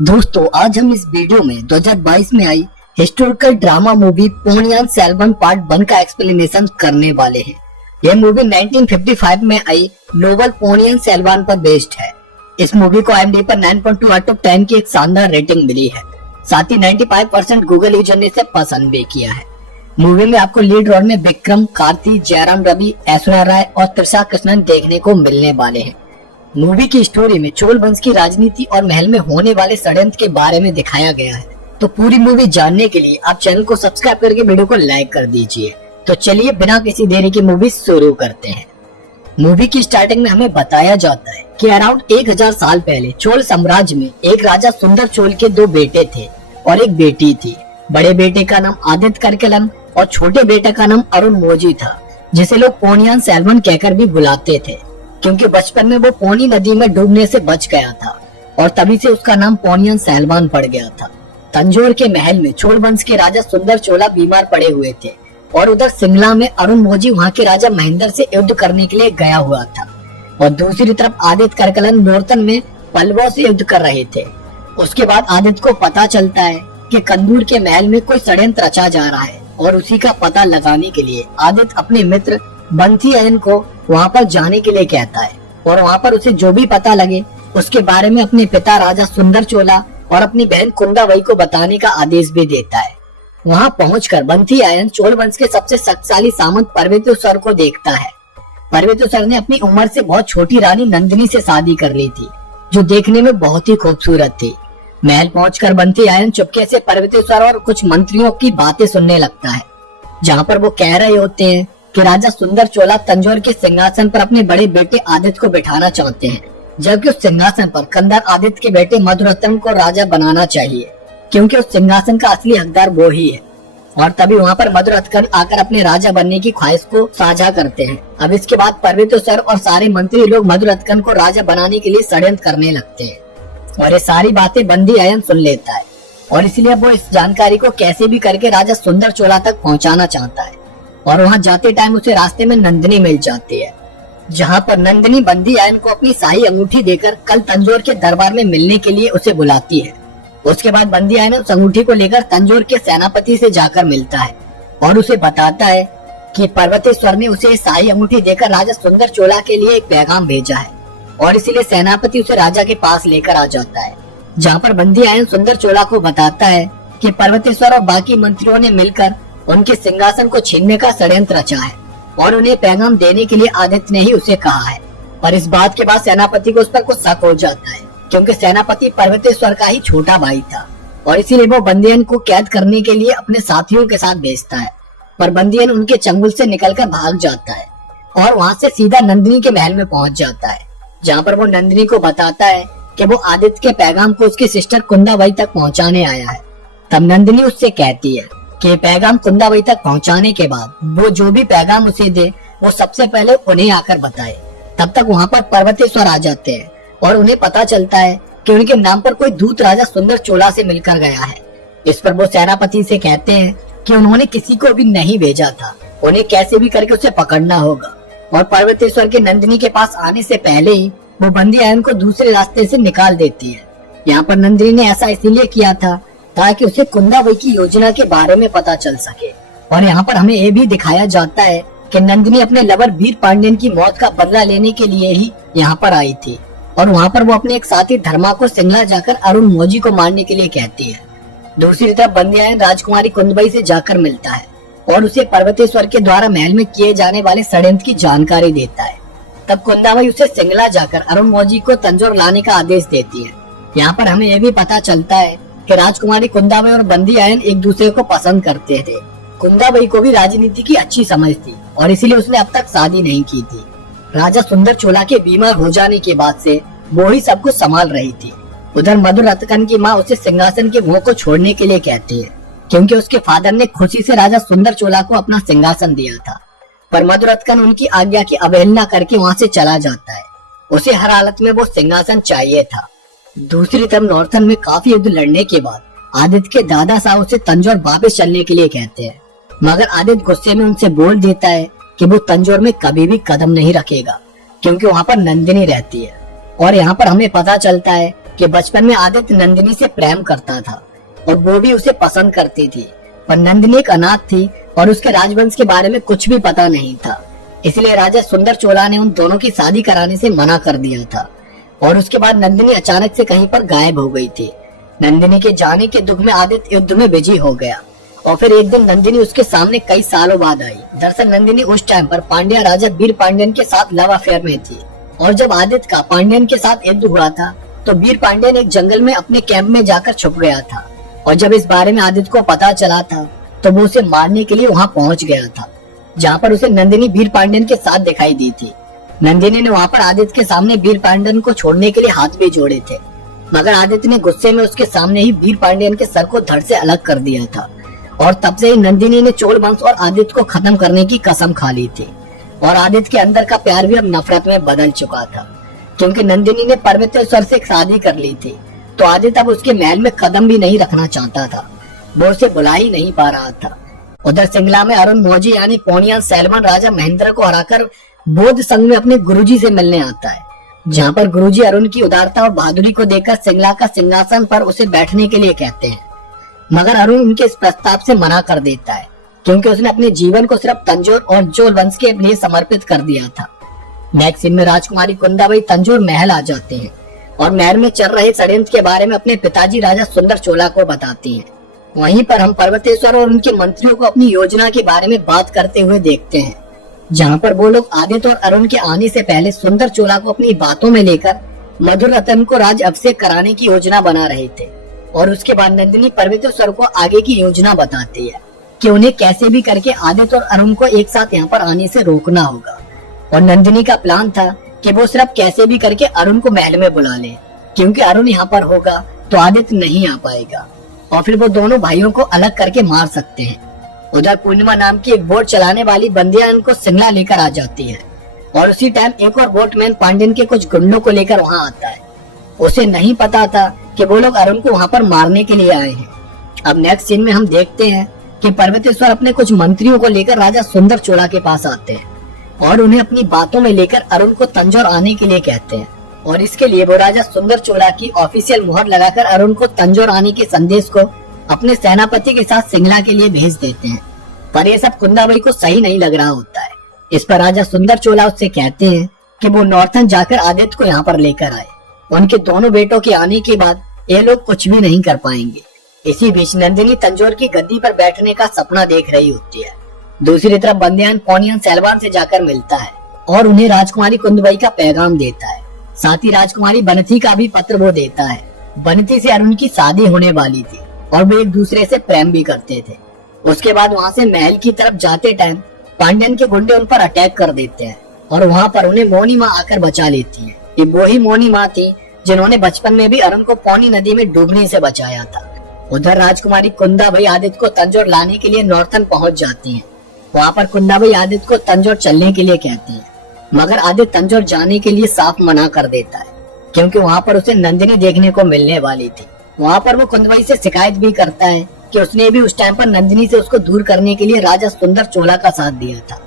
दोस्तों आज हम इस वीडियो में 2022 में आई historical drama movie Ponniyin Selvan part 1 का एक्सप्लेनेशन करने वाले हैं। यह मूवी 1955 में आई नोवेल पोनियान सेल्वन पर बेस्ड है। इस मूवी को IMDb पर 9.2 आउट ऑफ 10 की एक शानदार रेटिंग मिली है। साथ ही 95% गूगल यूजर ने इसे पसंद भी किया है। मूवी में आपको लीड रोल में विक्रम, कार्ति, जयराम रवि, ऐश्वर्या राय और त्रिशा कृष्णन देखने को मिलने वाले हैं। मूवी की स्टोरी में चोल वंश की राजनीति और महल में होने वाले षड्यंत्र के बारे में दिखाया गया है। तो पूरी मूवी जानने के लिए आप चैनल को सब्सक्राइब करके वीडियो को लाइक कर दीजिए। तो चलिए बिना किसी देरी की मूवी शुरू करते हैं। मूवी की स्टार्टिंग में हमें बताया जाता है कि अराउंड 1000 साल पहले चोल साम्राज्य में एक राजा सुंदर चोल के 2 बेटे थे और एक बेटी थी। बड़े बेटे का नाम आदित्य करकलन और छोटे बेटे का नाम अरुणमोझी था, जिसे लोग पोनियान सेल्वन कहकर भी बुलाते थे, क्योंकि बचपन में वो पोनी नदी में डूबने से बच गया था और तभी से उसका नाम पोनियान सेल्वन पड़ गया था। तंजौर के महल में चोल वंश के राजा सुंदर चोला बीमार पड़े हुए थे और उधर सिंगला में अरुणमोझी वहाँ के राजा महेंद्र से युद्ध करने के लिए गया हुआ था और दूसरी तरफ आदित्य करकलन नॉर्थन में पल्लवों से युद्ध कर रहे थे। उसके बाद आदित्य को पता चलता है कि कंदूर के महल में कोई षड्यंत्र रचा जा रहा है और उसी का पता लगाने के लिए आदित्य अपने मित्र बंथी अयन को वहाँ पर जाने के लिए कहता है और वहाँ पर उसे जो भी पता लगे उसके बारे में अपने पिता राजा सुंदर चोला और अपनी बहन कुंदावई को बताने का आदेश भी देता है। वहाँ पहुंचकर बंथी अयन चोल वंश के सबसे शक्तिशाली सामंत पर्वतेश्वर को देखता है। पर्वतेश्वर ने अपनी उम्र से बहुत छोटी रानी नंदिनी से शादी कर ली थी, जो देखने में बहुत ही खूबसूरत थी। महल पहुंचकर बंथी अयन चुपके से पर्वतेश्वर और कुछ मंत्रियों की बातें सुनने लगता है, जहाँ पर वो कह रहे होते हैं कि राजा सुंदर चोला तंजौर के सिंहासन पर अपने बड़े बेटे आदित्य को बिठाना चाहते हैं, जबकि उस सिंहासन पर कंदर आदित्य के बेटे मधुरत्न को राजा बनाना चाहिए, क्योंकि उस सिंहासन का असली हकदार वो ही है। और तभी वहाँ पर मधुरत्न आकर अपने राजा बनने की ख्वाहिश को साझा करते हैं। अब इसके बाद पर्वतेश्वर और सारे मंत्री लोग मधुरत्न को राजा बनाने के लिए षड्यंत्र करने लगते हैं और ये सारी बातें बंदी अयन सुन लेता है और इसलिए वो इस जानकारी को कैसे भी करके राजा सुंदर चोला तक पहुँचाना चाहता है। और वहाँ जाते टाइम उसे रास्ते में नंदिनी मिल जाती है, जहाँ पर नंदिनी बंदी अयन को अपनी शाही अंगूठी देकर कल तंजौर के दरबार में मिलने के लिए उसे बुलाती है। उसके बाद बंदी अयन उस अंगूठी को लेकर तंजौर के सेनापति से जाकर मिलता है और उसे बताता है कि पर्वतेश्वर ने उसे शाही अंगूठी देकर राजा सुंदर चोला के लिए एक पैगाम भेजा है और इसीलिए सेनापति उसे राजा के पास लेकर आ जाता है, जहाँ पर बंदी अयन सुंदर चोला को बताता है कि पर्वतेश्वर और बाकी मंत्रियों ने मिलकर उनके सिंहासन को छीनने का षड्यंत्र रचा है और उन्हें पैगाम देने के लिए आदित्य ने ही उसे कहा है। पर इस बात के बाद सेनापति को उस पर कुछ शक हो जाता है, क्योंकि सेनापति पर्वतेश्वर का ही छोटा भाई था और इसीलिए वो बंदियन को कैद करने के लिए अपने साथियों के साथ भेजता है। पर बंदियन उनके चंगुल से निकलकर भाग जाता है और वहाँ से सीधा नंदिनी के महल में पहुँच जाता है, जहाँ पर वो नंदिनी को बताता है कि वो आदित्य के पैगाम को उसकी सिस्टर कुंदावई तक पहुँचाने आया है। तब नंदिनी उससे कहती है कि पैगाम कुंदावई तक पहुंचाने के बाद वो जो भी पैगाम उसे दे वो सबसे पहले उन्हें आकर बताए। तब तक वहाँ पर पर्वतेश्वर आ जाते हैं और उन्हें पता चलता है कि उनके नाम पर कोई दूत राजा सुंदर चोला से मिलकर गया है। इस पर वो सेनापति से कहते हैं कि उन्होंने किसी को भी नहीं भेजा था, उन्हें कैसे भी करके उसे पकड़ना होगा। और पर्वतेश्वर के नंदिनी के पास आने से पहले ही वो बंदी अयन को दूसरे रास्ते से निकाल देती है। यहाँ पर नंदिनी ने ऐसा इसीलिए किया था ताकि उसे कुंदावई की योजना के बारे में पता चल सके। और यहाँ पर हमें ये भी दिखाया जाता है कि नंदिनी अपने लवर वीर पांड्यन की मौत का बदला लेने के लिए ही यहाँ पर आई थी और वहाँ पर वो अपने एक साथी धर्मा को सिंगला जाकर अरुणमोझी को मारने के लिए कहती है। दूसरी तरफ बंदी अयन राजकुमारी कुंदबई से जाकर मिलता है और उसे पर्वतेश्वर के द्वारा महल में किए जाने वाले षड्यंत्र की जानकारी देता है। तब कुंदावई उसे सिंगला जाकर अरुणमोझी को तंजौर लाने का आदेश देती है। यहाँ पर हमें यह भी पता चलता है कि राजकुमारी कुंदावई और बंदी अयन एक दूसरे को पसंद करते थे। कुंदावई को भी राजनीति की अच्छी समझ थी और इसीलिए उसने अब तक शादी नहीं की थी। राजा सुंदर चोला के बीमार हो जाने के बाद से वो ही सब कुछ संभाल रही थी। उधर मधुरत्न की माँ उसे सिंहासन के मुंह को छोड़ने के लिए कहती है, क्योंकि उसके फादर ने खुशी से राजा सुंदर चोला को अपना सिंहासन दिया था। पर मधुरत्न उनकी आज्ञा की अवहेलना करके वहाँ से चला जाता है। उसे हर हालत में वो सिंहासन चाहिए था। दूसरी तरफ नॉर्थन में काफी युद्ध लड़ने के बाद आदित्य के दादा साहब उसे तंजौर वापस चलने के लिए कहते हैं, मगर आदित्य गुस्से में उनसे बोल देता है कि वो तंजौर में कभी भी कदम नहीं रखेगा, क्योंकि वहाँ पर नंदिनी रहती है। और यहाँ पर हमें पता चलता है कि बचपन में आदित्य नंदिनी से प्रेम करता था और वो भी उसे पसंद करती थी, पर नंदिनी एक अनाथ थी और उसके राजवंश के बारे में कुछ भी पता नहीं था। इसलिए राजा सुंदर चोला ने उन दोनों की शादी कराने से मना कर दिया था। और उसके बाद नंदिनी अचानक से कहीं पर गायब हो गई थी। नंदिनी के जाने के दुख में आदित्य युद्ध में बिजी हो गया और फिर एक दिन नंदिनी उसके सामने कई सालों बाद आई। दरअसल नंदिनी उस टाइम पर पांड्या राजा वीर पांड्यन के साथ लव अफेयर में थी और जब आदित्य का पांड्यन के साथ युद्ध हुआ था तो वीर पांड्यन एक जंगल में अपने कैंप में जाकर छुप गया था और जब इस बारे में आदित्य को पता चला था तो वो उसे मारने के लिए वहाँ पहुँच गया था, जहाँ पर उसे नंदिनी वीर पांड्यन के साथ दिखाई दी थी। नंदिनी ने वहाँ पर आदित्य के सामने वीर पांड्यन को छोड़ने के लिए हाथ भी जोड़े थे, मगर आदित्य ने गुस्से में उसके सामने ही वीर पांड्यन के सर को धड़ से अलग कर दिया था। और तब से ही नंदिनी ने चोल वंश और आदित्य को खत्म करने की कसम खा ली थी और आदित्य के अंदर का प्यार भी अब नफरत में बदल चुका था, क्योंकि नंदिनी ने पर्वतेश्वर से शादी कर ली थी तो आदित्य अब उसके महल में कदम भी नहीं रखना चाहता था, वो उसे बुला ही नहीं पा रहा था। उधर सिंगला में अरुण मौजी यानी पोनियान सैलवन राजा महेंद्र को हराकर बौद्ध संघ में अपने गुरुजी से मिलने आता है, जहाँ पर गुरुजी अरुण की उदारता और बहादुरी को देखकर सिंगला का सिंहासन पर उसे बैठने के लिए कहते हैं, मगर अरुण उनके इस प्रस्ताव से मना कर देता है क्योंकि उसने अपने जीवन को सिर्फ तंजौर और चोल वंश के लिए समर्पित कर दिया था। नेक्स्ट सीन में राजकुमारी कुंदाबाई तंजौर महल आ जाते हैं और महल में चल रहे षड्यंत्र के बारे में अपने पिताजी राजा सुंदर चोला को बताती हैं। वहीं पर हम पर्वतेश्वर और उनके मंत्रियों को अपनी योजना के बारे में बात करते हुए देखते हैं, जहाँ पर वो लोग आदित्य और अरुण के आने से पहले सुंदर चोला को अपनी बातों में लेकर मधुर रतन को राज अभिषेक कराने की योजना बना रहे थे। और उसके बाद नंदिनी पर्वतेश्वर को आगे की योजना बताती है कि उन्हें कैसे भी करके आदित्य और अरुण को एक साथ यहाँ पर आने से रोकना होगा। और नंदिनी का प्लान था कि वो सिर्फ कैसे भी करके अरुण को महल में बुला ले, क्योंकि अरुण यहाँ पर होगा तो आदित्य नहीं आ पाएगा और फिर वो दोनों भाइयों को अलग करके मार सकते हैं। उधर पूर्णिमा नाम की एक बोट चलाने वाली बंदिया उनको शिमला लेकर आ जाती है और उसी टाइम एक और बोटमैन पांड्यन के कुछ गुंडों को लेकर वहाँ आता है। उसे नहीं पता था कि वो लोग अरुण को वहाँ पर मारने के लिए आए हैं। अब नेक्स्ट सीन में हम देखते हैं कि पर्वतेश्वर अपने कुछ मंत्रियों को लेकर राजा सुंदर चोला के पास आते हैं और उन्हें अपनी बातों में लेकर अरुण को तंजौर आने के लिए कहते हैं और इसके लिए वो राजा सुंदर चोला की ऑफिशियल मुहर लगाकर अरुण को तंजौर आने के संदेश को अपने सेनापति के साथ सिंगला के लिए भेज देते हैं। पर ये सब कुंदाबाई को सही नहीं लग रहा होता है। इस पर राजा सुंदर चोला उससे कहते हैं कि वो नॉर्थन जाकर आदित्य को यहाँ पर लेकर आए। उनके दोनों बेटों के आने के बाद ये लोग कुछ भी नहीं कर पाएंगे। इसी बीच नंदिनी तंजौर की गद्दी पर बैठने का सपना देख रही होती है। दूसरी तरफ बंदियान पोनियान सैलवान से जाकर मिलता है और उन्हें राजकुमारी कुंदबाई का पैगाम देता है। साथ ही राजकुमारी बनती का भी पत्र वो देता है। बनती से अरुण की शादी होने वाली थी और वो एक दूसरे से प्रेम भी करते थे। उसके बाद वहाँ से महल की तरफ जाते टाइम पांड्यन के गुंडे उन पर अटैक कर देते हैं और वहाँ पर उन्हें मोनी माँ आकर बचा लेती है। ये वही मोनी माँ थी जिन्होंने बचपन में भी अरुण को पौनी नदी में डूबने से बचाया था। उधर राजकुमारी कुंदाबाई आदित्य को तंजौर लाने के लिए नॉर्थन पहुँच जाती है। वहाँ पर कुंदाबाई आदित्य को तंजौर चलने के लिए कहती है, मगर आदित्य तंजौर जाने के लिए साफ मना कर देता है क्योंकि वहाँ पर उसे नंदिनी देखने को मिलने वाली थी। वहाँ पर वो कुंदबाई से शिकायत भी करता है कि उसने भी उस टाइम पर नंदिनी से उसको दूर करने के लिए राजा सुंदर चोला का साथ दिया था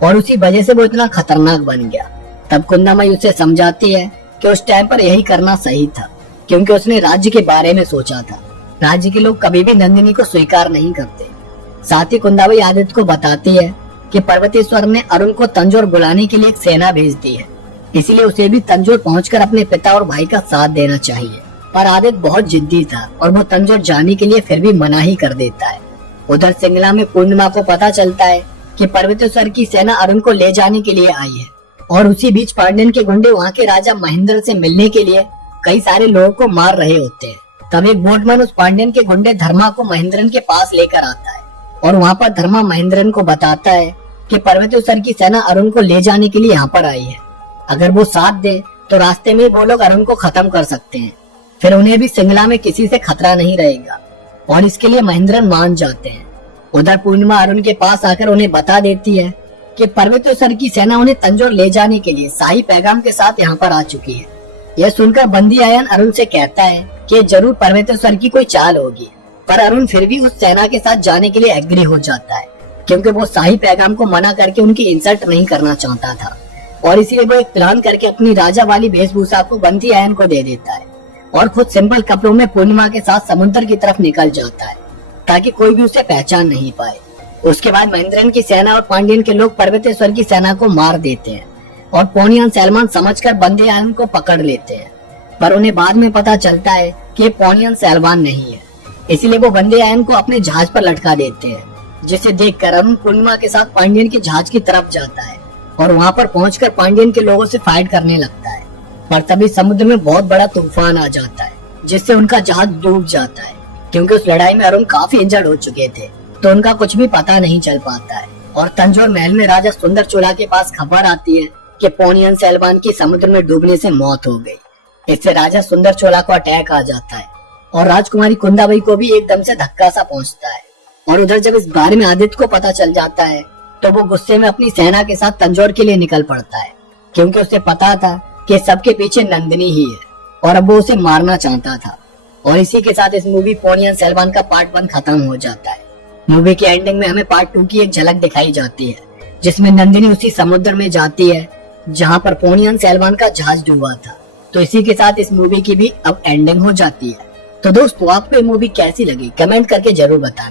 और उसी वजह से वो इतना खतरनाक बन गया। तब कुंदाबाई उसे समझाती है कि उस टाइम पर यही करना सही था क्योंकि उसने राज्य के बारे में सोचा था। राज्य के लोग कभी भी नंदिनी को स्वीकार नहीं करते। साथ ही कुंदाबाई आदित्य को बताती है कि पर्वतेश्वर ने अरुण को तंजौर बुलाने के लिए एक सेना भेज दी है, इसलिए उसे भी तंजौर पहुंचकर अपने पिता और भाई का साथ देना चाहिए। पर आदित्य बहुत जिद्दी था और वो तंजौर जाने के लिए फिर भी मना ही कर देता है। उधर सिंगला में पूर्णिमा को पता चलता है कि पर्वतेश्वर की सेना अरुण को ले जाने के लिए आई है और उसी बीच पांड्यन के गुंडे वहाँ के राजा महेंद्र से मिलने के लिए कई सारे लोगों को मार रहे होते हैं। तब एक बोटमैन उस पांड्यन के गुंडे धर्मा को महेंद्रन के पास लेकर आता है और वहाँ पर धर्मा महेंद्रन को बताता है कि पर्वतेश्वर की सेना अरुण को ले जाने के लिए यहाँ पर आई है। अगर वो साथ दे तो रास्ते में वो लोग अरुण को खत्म कर सकते हैं, फिर उन्हें भी सिंगला में किसी से खतरा नहीं रहेगा और इसके लिए महेंद्रन मान जाते हैं। उधर पूर्णिमा अरुण के पास आकर उन्हें बता देती है कि पर्वतेश्वर की सेना उन्हें तंजौर ले जाने के लिए शाही पैगाम के साथ यहाँ पर आ चुकी है। यह सुनकर बंदी आयन अरुण से कहता है कि जरूर पर्वतेश्वर की कोई चाल होगी, पर अरुण फिर भी उस सेना के साथ जाने के लिए एग्री हो जाता है क्योंकि वो शाही पैगाम को मना करके उनकी इंसल्ट नहीं करना चाहता था और इसलिए वो एक प्लान करके अपनी राजा वाली वेशभूषा को बंदी आयन को दे देता है और खुद सिंपल कपड़ों में पूर्णिमा के साथ समुद्र की तरफ निकल जाता है ताकि कोई भी उसे पहचान नहीं पाए। उसके बाद महेंद्रन की सेना और पांड्यन के लोग पर्वतेश्वर की सेना को मार देते हैं और पोनियान सैलमान समझकर बंदे आयरन को पकड़ लेते हैं, पर उन्हें बाद में पता चलता है कि ये पोनियान सैलमान नहीं है। इसीलिए वो बंदे आयरन को अपने जहाज पर लटका देते हैं, जिसे देखकर अरुण पूर्णिमा के साथ पांड्यन के जहाज की तरफ जाता है और वहाँ पर पहुंचकर पांड्यन के लोगों से फाइट करने लगता है। पर तभी समुद्र में बहुत बड़ा तूफान आ जाता है जिससे उनका जहाज डूब जाता है, क्योंकि उस लड़ाई में अरुण काफी इंजर्ड हो चुके थे, तो उनका कुछ भी पता नहीं चल पाता है। और तंजौर महल में राजा सुंदर चोला के पास खबर आती है कि पोनियान सैलमान की समुद्र में डूबने से मौत हो गई। इससे राजा सुंदर चोला को अटैक आ जाता है और राजकुमारी कुंदाबाई को भी एकदम से धक्का सा पहुंचता है। और उधर जब इस बारे में आदित्य को पता चल जाता है तो वो गुस्से में अपनी सेना के साथ तंजौर के लिए निकल पड़ता है, क्योंकि उसे पता था कि सबके पीछे नंदिनी ही है और अब वो उसे मारना चाहता था। और इसी के साथ इस मूवी पोनियान सैलमान का पार्ट 1 खत्म हो जाता है। मूवी के एंडिंग में हमें पार्ट 2 की एक झलक दिखाई जाती है, जिसमें नंदिनी उसी समुद्र में जाती है जहाँ पर पोनियान सैलमान का जहाज डूबा था। तो इसी के साथ इस मूवी की भी अब एंडिंग हो जाती है। तो दोस्तों, आपको ये मूवी कैसी लगी कमेंट करके जरूर बताना।